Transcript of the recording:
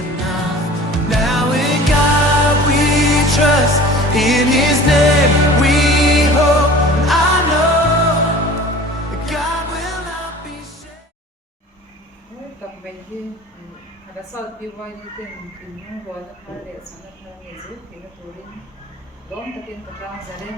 enough. Now in God we trust, in His name we hope. I know that God will not be shaken. Tập về thì ada sau tiêu vai thì tiền tiền nó gọi là thay để sáng là thay để giúp thì nó tối đến đón tập tiền tập ra ra đây